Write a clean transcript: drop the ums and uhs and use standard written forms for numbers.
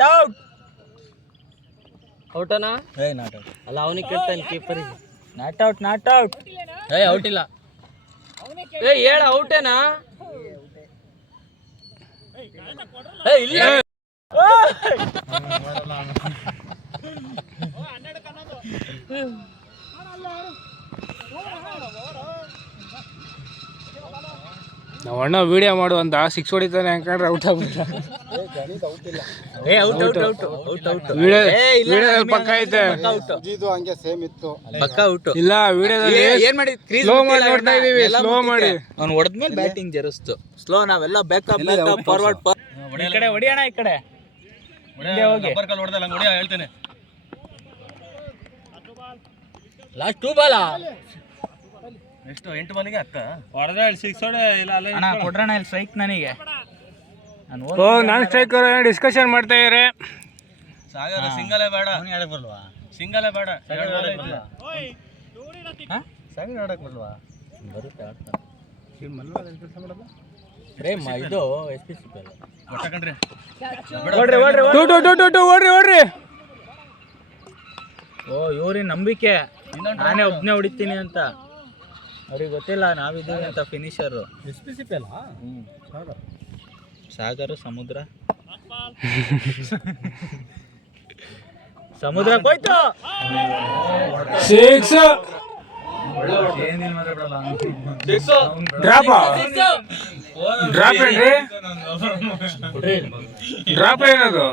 Not out ಔಟನಾ not out ಅಲ್ಲ ಅವನಿಗೆ ಕೇಳ್ತಾನೆ ಕೀಪರಿಗೆ ನಾಟ್ ಔಟ್ ಔಟ್ ಇಲ್ಲ ಹೇಳ ಔಟೇನಾ ಇಲ್ಲ ನಾವು ಅಣ್ಣ ವಿಡಿಯೋ ಮಾಡುವಂತ 6 ಹೊಡಿತಾನೆ ಯಾಕಂದ್ರೆ ಔಟ್ ಆಗ್ಬಿಟ್ಟ. ವಿಡಿಯೋದಲ್ಲಿ ಪಕ್ಕ ಐತೆ. ಇಲ್ಲ ವಿಡಿಯೋದಲ್ಲಿ ಏನ್ ಮಾಡಿ ಸ್ಲೋ ಮಾಡಿ ನೋಡ್ತಾ ಇದೀವಿ. ಸ್ಲೋ ಮಾಡಿ ಅವ್ನು ಹೊಡೆದ್ಮೇಲೆ ಬ್ಯಾಟಿಂಗ್ ಜರುಸ್ತು. ಸ್ಲೋ ನಾವೆಲ್ಲ ಬ್ಯಾಕಪ್ ಫಾರ್ವರ್ಡ್ ಈ ಕಡೆ ಹೊಡಿಯೋಣ ಈ ಕಡೆ ಹೋಗಿ ಹೇಳ್ತೇನೆ ಲಾಸ್ಟ್ 2 ಬಾಲ್ ಎಷ್ಟು 8 ಬಾಲಿಗೆ 10 ಹೊಡೆದ್ರೆ 6 ಹೊಡೆ ಇಲ್ಲ ಅಲ್ಲ ಕೊಡ್ರಣ ಇಲ್ಲಿ ಸ್ಟ್ರೈಕ್ ನನಗೆ ನಾನು ಸ್ಟ್ರೈಕರ್ ಡಿಸ್ಕಷನ್ ಮಾಡ್ತಾ ಇದ್ದಾರೆ. ಸಾಗರ ಸಿಂಗಲೇ ಬೇಡ ಸಿಂಗಲೇ ಬೇಡ ಸಾಗರ ಆಡಕ್ ಬಲ್ವಾ ಬರುತ್ತೆ ಇದು ಓಡ್ರಿ ಓ ಇವ್ರಿ ನಂಬಿಕೆ ನಾನೇ ಒಬ್ನೇ ಹೊಡಿತೀನಿ ಅಂತ ಅವ್ರಿಗೆ ಗೊತ್ತಿಲ್ಲ ನಾವಿದ್ದೀವಿ ಅಂತ ಫಿನಿಷರು ಸಾಗರ ಸಮುದ್ರ ಹೋಯ್ತು ಡ್ರಾಪ್ ಏನದು